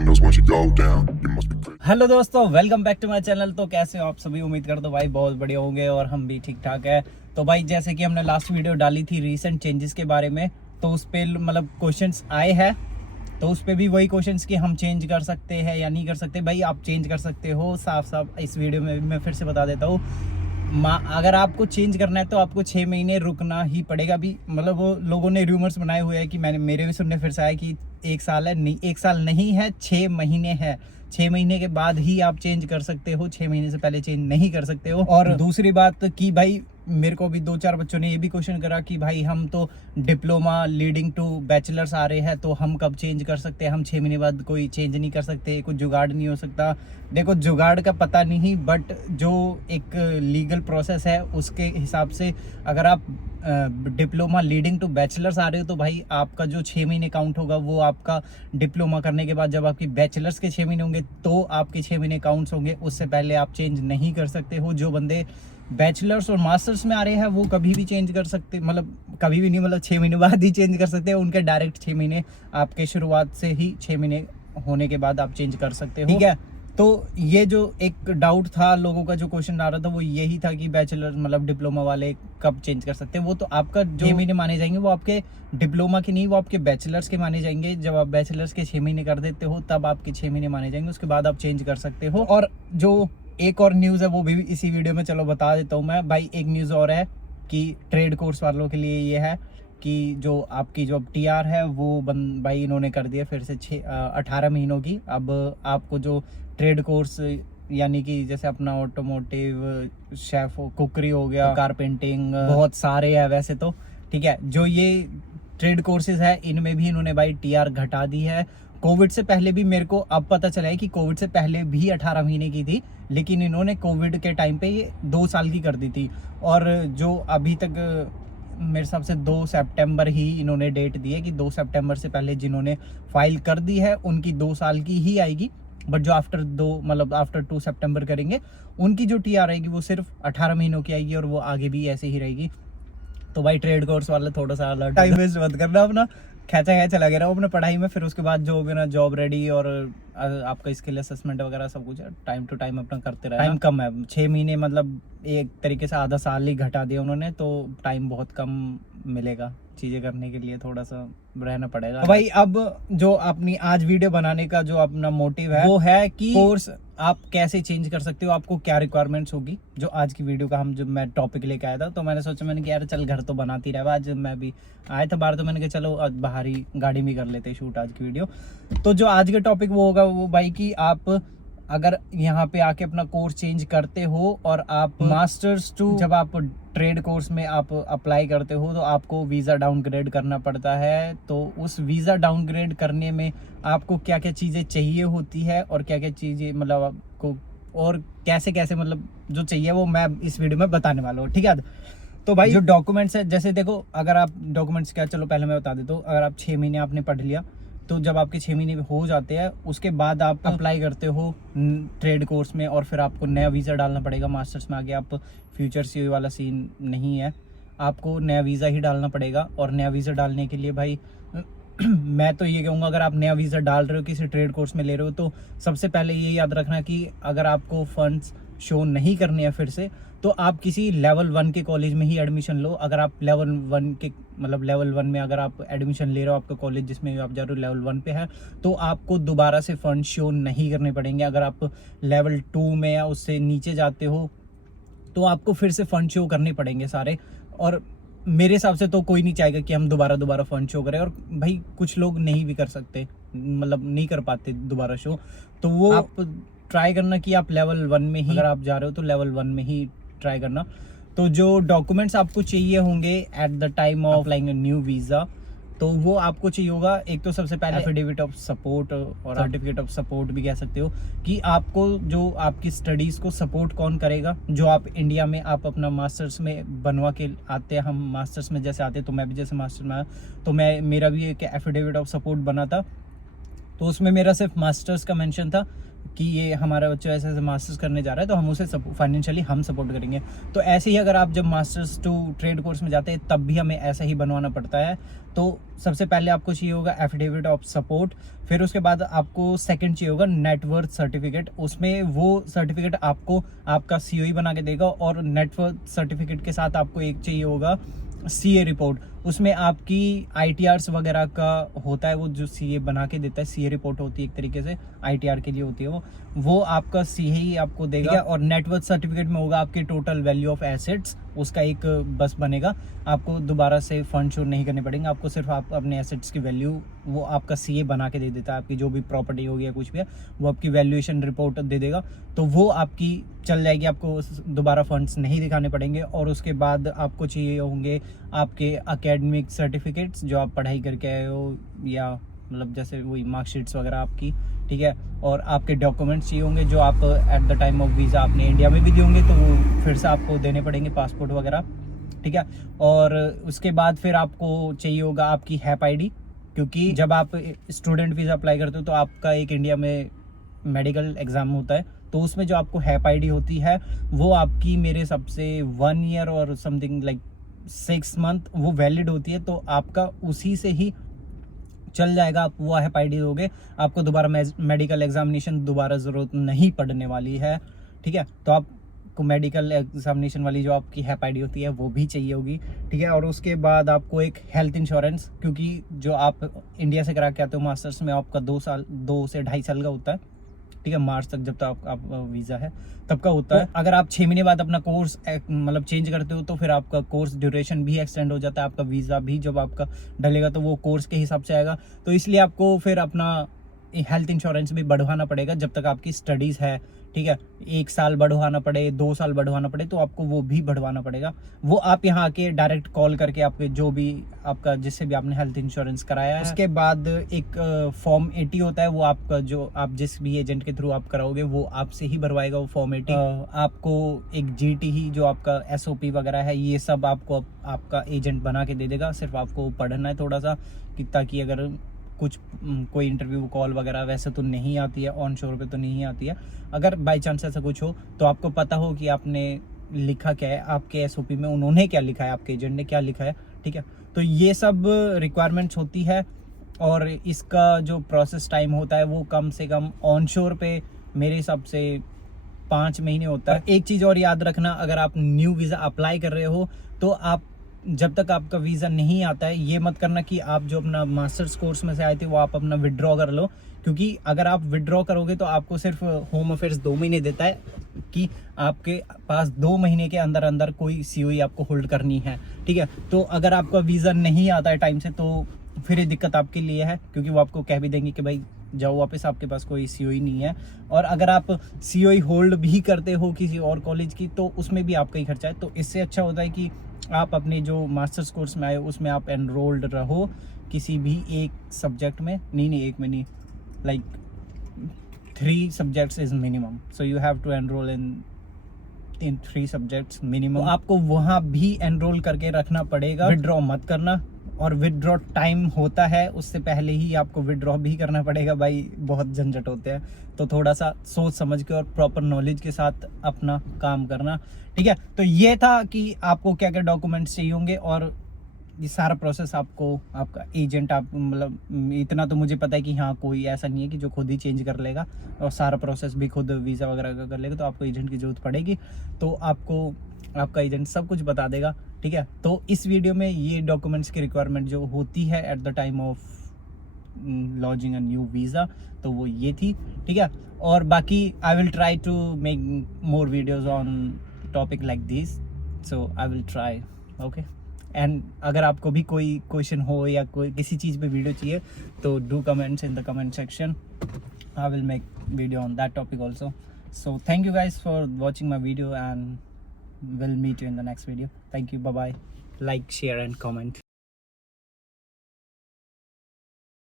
windows once you go down. You must be crazy. Hello दोस्तों, welcome back to my channel. तो कैसे हो आप सभी? उम्मीद करता हूँ भाई बहुत बढ़िया होंगे और हम भी ठीक ठाक है। तो भाई जैसे कि हमने लास्ट वीडियो डाली थी रीसेंट चेंजेस के बारे में, तो उस पर मतलब क्वेश्चंस आए हैं, तो उस पर भी वही क्वेश्चंस कि हम चेंज कर सकते हैं या नहीं कर सकते। भाई आप चेंज कर सकते हो, साफ साफ इस वीडियो में मैं फिर से बता देता हूँ। अगर आपको चेंज करना है तो आपको 6 महीने रुकना ही पड़ेगा। भी मतलब वो लोगों ने रूमर्स बनाए हुए हैं कि मेरे भी सुनने फिर से आया कि 1 साल है। नहीं, 1 साल नहीं है, 6 महीने है। 6 महीने के बाद ही आप चेंज कर सकते हो, 6 महीने से पहले चेंज नहीं कर सकते हो। और दूसरी बात कि भाई मेरे को भी 2-4 बच्चों ने ये भी क्वेश्चन करा कि भाई हम तो डिप्लोमा लीडिंग टू बैचलर्स आ रहे हैं, तो हम कब चेंज कर सकते हैं? हम 6 महीने बाद कोई चेंज नहीं कर सकते, कुछ जुगाड़ नहीं हो सकता? देखो, जुगाड़ का पता नहीं, बट जो एक लीगल प्रोसेस है उसके हिसाब से अगर आप डिप्लोमा लीडिंग टू बैचलर्स आ रहे हो तो भाई आपका जो 6 महीने काउंट होगा वो आपका डिप्लोमा करने के बाद जब आपकी बैचलर्स के 6 महीने होंगे तो आपके 6 महीने काउंट्स होंगे। उससे पहले आप चेंज नहीं कर सकते हो। जो बंदे बैचलर्स और मास्टर्स में आ रहे हैं वो कभी भी चेंज कर सकते, मतलब कभी भी नहीं, मतलब 6 महीने बाद ही चेंज कर सकते हैं। उनके डायरेक्ट 6 महीने आपके शुरुआत से ही 6 महीने होने के बाद आप चेंज कर सकते हो, ठीक है। तो ये जो एक डाउट था लोगों का, जो क्वेश्चन आ रहा था वो यही था कि बैचलर मतलब डिप्लोमा वाले कब चेंज कर सकते हैं। वो तो आपका जो 6 महीने माने जाएंगे वो आपके डिप्लोमा के नहीं, वो आपके बैचलर्स के माने जाएंगे। जब आप बैचलर्स के 6 महीने कर देते हो तब आपके 6 महीने माने जाएंगे, उसके बाद आप चेंज कर सकते हो। और जो एक और न्यूज़ है वो भी इसी वीडियो में चलो बता देता हूँ मैं। भाई एक न्यूज़ और है कि ट्रेड कोर्स वालों के लिए ये है कि जो आपकी जो TR है वो भाई इन्होंने कर दिया फिर से 18 महीनों की। अब आपको जो ट्रेड कोर्स यानी कि जैसे अपना ऑटोमोटिव, शेफ, कुकरी हो गया, कारपेंटिंग, बहुत सारे है वैसे तो, ठीक है। जो ये ट्रेड कोर्सेज है इनमें भी इन्होंने भाई TR घटा दी है। कोविड से पहले भी मेरे को अब पता चला है कि कोविड से पहले भी 18 महीने की थी, लेकिन इन्होंने कोविड के टाइम पे ये 2 साल की कर दी थी। और जो अभी तक मेरे हिसाब से 2 सितंबर ही इन्होंने डेट दी है कि 2 सितंबर से पहले जिन्होंने फाइल कर दी है उनकी 2 साल की ही आएगी। बट जो आफ्टर 2 सितंबर करेंगे उनकी जो TR आएगी वो सिर्फ 18 महीनों की आएगी और वो आगे भी ऐसे ही रहेगी। तो भाई ट्रेड कोर्स वाला थोड़ा सा अलर्ट, टाइम वेस्ट मत करना अपना, खैचा लगे रहो अपने पढ़ाई में। फिर उसके बाद जो होगा ना जॉब रेडी और आपका स्किल असेसमेंट वगैरह सब कुछ टाइम टू टाइम अपना करते रहे। टाइम कम है, 6 महीने मतलब एक तरीके से आधा साल ही घटा दिया उन्होंने, तो टाइम बहुत कम मिलेगा चीज़ें करने के लिए, थोड़ा सा रहना पड़ेगा। भाई अब जो अपनी आज वीडियो बनाने का जो अपना मोटिव है वो है कि कोर्स आप कैसे चेंज कर सकते हो, आपको क्या रिक्वायरमेंट्स होगी। जो आज की वीडियो का जो मैं टॉपिक लेके आया था, तो मैंने सोचा, मैंने कि यार चल घर तो बनाती रहा, आज मैं भी आया था बाहर, तो मैंने कहा चलो आज बाहर ही गाड़ी में कर लेते शूट आज की वीडियो। तो जो आज का टॉपिक वो होगा वो भाई कि आप अगर यहाँ पे आके अपना कोर्स चेंज करते हो और आप मास्टर्स टू जब आप ट्रेड कोर्स में आप अप्लाई करते हो तो आपको वीज़ा डाउनग्रेड करना पड़ता है। तो उस वीज़ा डाउनग्रेड करने में आपको क्या क्या चीज़ें चाहिए होती है और क्या क्या चीज़ें मतलब आपको और कैसे कैसे मतलब जो चाहिए वो मैं इस वीडियो में बताने वाला हूँ, ठीक है। तो भाई जो डॉक्यूमेंट्स है, जैसे देखो अगर आप डॉक्यूमेंट्स क्या, चलो पहले मैं बता देता हूँ। अगर आप 6 महीने आपने पढ़ लिया तो जब आपके 6 महीने हो जाते हैं उसके बाद आप अप्लाई करते हो ट्रेड कोर्स में और फिर आपको नया वीज़ा डालना पड़ेगा। मास्टर्स में आगे आप फ्यूचर से वाला सीन नहीं है, आपको नया वीज़ा ही डालना पड़ेगा। और नया वीज़ा डालने के लिए भाई मैं तो ये कहूँगा, अगर आप नया वीज़ा डाल रहे हो किसी ट्रेड कोर्स में ले रहे हो तो सबसे पहले ये याद रखना कि अगर आपको फंड्स शो नहीं करने हैं फिर से, तो आप किसी लेवल 1 के कॉलेज में ही एडमिशन लो। अगर आप लेवल 1 के मतलब लेवल 1 में अगर आप एडमिशन ले रहे हो, आपका कॉलेज जिसमें आप जा रहे हो लेवल 1 पे है, तो आपको दोबारा से फंड शो नहीं करने पड़ेंगे। अगर आप लेवल 2 में या उससे नीचे जाते हो तो आपको फिर से फंड शो करने पड़ेंगे सारे। और मेरे हिसाब से तो कोई नहीं चाहेगा कि हम दोबारा फंड शो करें, और भाई कुछ लोग नहीं भी कर सकते, मतलब नहीं कर पाते दोबारा शो। तो वो आप ट्राई करना कि आप लेवल 1 में ही, अगर आप जा रहे हो तो लेवल 1 में ही ट्राई करना। तो जो डॉक्यूमेंट्स आपको चाहिए होंगे eight the time of applying a new visa, तो वो आपको चाहिए होगा। एक तो सबसे पहले एफिडेविट ऑफ सपोर्ट और सर्टिफिकेट ऑफ सपोर्ट भी कह सकते हो, कि आपको जो आपकी स्टडीज़ को सपोर्ट कौन करेगा। जो आप इंडिया में आप अपना मास्टर्स में बनवा के आते हैं, हम मास्टर्स में जैसे आते, तो मैं भी जैसे मास्टर्स में आया तो मेरा भी एक एफिडेविट ऑफ सपोर्ट बना था। तो उसमें मेरा सिर्फ मास्टर्स का मेंशन था, कि ये हमारा बच्चा ऐसे ऐसे मास्टर्स करने जा रहा है, तो हम उसे फाइनेंशियली हम सपोर्ट करेंगे। तो ऐसे ही अगर आप जब मास्टर्स टू ट्रेड कोर्स में जाते हैं तब भी हमें ऐसा ही बनवाना पड़ता है। तो सबसे पहले आपको चाहिए होगा एफिडेविट ऑफ सपोर्ट, फिर उसके बाद आपको सेकंड चाहिए होगा नेटवर्थ सर्टिफिकेट। उसमें वो सर्टिफिकेट आपको आपका सीओई बना के देगा, और नेटवर्थ सर्टिफिकेट के साथ आपको एक चाहिए होगा सीए रिपोर्ट। उसमें आपकी आईटीआरस वगैरह का होता है, वो जो सीए बना के देता है, सीए रिपोर्ट होती है एक तरीके से, आईटीआर के लिए होती है वो आपका सीए ही आपको देगा। और नेटवर्थ सर्टिफिकेट में होगा आपके टोटल वैल्यू ऑफ एसेट्स, उसका एक बस बनेगा। आपको दोबारा से फंड शो नहीं करने पड़ेंगे, आपको सिर्फ आप अपने एसेट्स की वैल्यू वो आपका सीए बना के दे देता है। आपकी जो भी प्रॉपर्टी होगी या कुछ भी है वो आपकी वैल्यूएशन रिपोर्ट दे देगा, तो वो आपकी चल जाएगी, आपको दोबारा फंड्स नहीं दिखाने पड़ेंगे। और उसके बाद आपको चाहिए होंगे आपके एकेडमिक सर्टिफिकेट्स, जो आप पढ़ाई करके आए हो, या मतलब जैसे वही मार्कशीट्स वगैरह आपकी, ठीक है। और आपके डॉक्यूमेंट्स चाहिए होंगे जो आप eight the time of visa आपने इंडिया में भी दिए होंगे, तो वो फिर से आपको देने पड़ेंगे, पासपोर्ट वगैरह, ठीक है। और उसके बाद फिर आपको चाहिए होगा आपकी हैप आईडी, क्योंकि जब आप स्टूडेंट वीज़ा अप्लाई करते हो तो आपका एक इंडिया में मेडिकल एग्ज़ाम होता है, तो उसमें जो आपको हैप आईडी होती है वो आपकी मेरे हिसाब से 1 ईयर और समथिंग लाइक 6 मंथ वो वैलिड होती है। तो आपका उसी से ही चल जाएगा, आप वो हैप आईडी दोगे, आपको दोबारा मेडिकल एग्जामिनेशन दोबारा ज़रूरत नहीं पड़ने वाली है, ठीक है। तो आपको मेडिकल एग्जामिनेशन वाली जो आपकी हैप आईडी होती है वो भी चाहिए होगी, ठीक है। और उसके बाद आपको एक हेल्थ इंश्योरेंस, क्योंकि जो आप इंडिया से करा के आते हो मास्टर्स में, आपका 2 से 2.5 साल का होता है, ठीक है, मार्च तक जब तक आप वीज़ा है तब का होता है। अगर आप 6 महीने बाद अपना कोर्स मतलब चेंज करते हो तो फिर आपका कोर्स ड्यूरेशन भी एक्सटेंड हो जाता है, आपका वीज़ा भी जब आपका डलेगा तो वो कोर्स के हिसाब से आएगा। तो इसलिए आपको फिर अपना हेल्थ इंश्योरेंस भी बढ़वाना पड़ेगा जब तक आपकी स्टडीज़ है, ठीक है। 1 साल बढ़वाना पड़े, 2 साल बढ़वाना पड़े, तो आपको वो भी बढ़वाना पड़ेगा। वो आप यहाँ आके डायरेक्ट कॉल करके आपके जो भी आपका जिससे भी आपने हेल्थ इंश्योरेंस कराया है, उसके बाद एक फॉर्म 80 होता है, वो आपका जो आप जिस भी एजेंट के थ्रू आप कराओगे वो आपसे ही भरवाएगा वो फॉर्म 80। आपको एक जीटी ही जो आपका एसओपी वगैरह है ये सब आपको आपका एजेंट बना के दे देगा, सिर्फ आपको पढ़ना है थोड़ा सा, कि ताकि अगर कुछ कोई इंटरव्यू कॉल वगैरह वैसे तो नहीं आती है, ऑन शोर पे तो नहीं आती है, अगर बाई चांस ऐसा कुछ हो तो आपको पता हो कि आपने लिखा क्या है, आपके एसओपी में उन्होंने क्या लिखा है, आपके एजेंट ने क्या लिखा है, ठीक है। तो ये सब रिक्वायरमेंट्स होती है, और इसका जो प्रोसेस टाइम होता है वो कम से कम ऑन शोर पे मेरे हिसाब से 5 महीने होता है। एक चीज़ और याद रखना, अगर आप न्यू वीज़ा अप्लाई कर रहे हो तो आप जब तक आपका वीज़ा नहीं आता है ये मत करना कि आप जो अपना मास्टर्स कोर्स में से आए थे वो आप अपना विड्रॉ कर लो, क्योंकि अगर आप विड्रॉ करोगे तो आपको सिर्फ होम अफेयर्स 2 महीने देता है कि आपके पास 2 महीने के अंदर अंदर कोई सीओई आपको होल्ड करनी है, ठीक है। तो अगर आपका वीज़ा नहीं आता है टाइम से तो फिर ये दिक्कत आपके लिए है, क्योंकि वो आपको कह भी देंगे कि भाई जाओ वापस, आपके पास कोई सीओई नहीं है। और अगर आप सीओई होल्ड भी करते हो किसी और कॉलेज की तो उसमें भी आपका ही खर्चा है। तो इससे अच्छा होता है कि आप अपने जो मास्टर्स कोर्स में आए उसमें आप एनरोल्ड रहो किसी भी एक सब्जेक्ट में, नहीं एक में नहीं, like 3 subjects is minimum, so you have to enrol in 3 subjects minimum. आपको वहाँ भी एनरोल करके रखना पड़ेगा, विड्रॉ मत करना। और विड्रॉ टाइम होता है उससे पहले ही आपको विड्रॉ भी करना पड़ेगा, भाई बहुत झंझट होते हैं। तो थोड़ा सा सोच समझ के और प्रॉपर नॉलेज के साथ अपना काम करना, ठीक है। तो ये था कि आपको क्या क्या डॉक्यूमेंट्स चाहिए होंगे, और ये सारा प्रोसेस आपको आपका एजेंट, आप मतलब इतना तो मुझे पता है कि हाँ कोई ऐसा नहीं है कि जो खुद ही चेंज कर लेगा, और सारा प्रोसेस भी खुद वीज़ा वगैरह का कर लेगा, तो आपको एजेंट की ज़रूरत पड़ेगी। तो आपको आपका एजेंट सब कुछ बता देगा, ठीक है। तो इस वीडियो में ये डॉक्यूमेंट्स की रिक्वायरमेंट जो होती है at the time of lodging a new visa, तो वो ये थी, ठीक है। और बाकी I will try to make more videos on topic like this, so I will try, okay. And अगर आपको भी कोई क्वेश्चन हो या कोई किसी चीज़ पे वीडियो चाहिए तो do comments in the comment section, I will make video on that topic also. So thank you guys for watching my video, and we'll meet you in the next video. Thank you, bye bye, like, share and comment.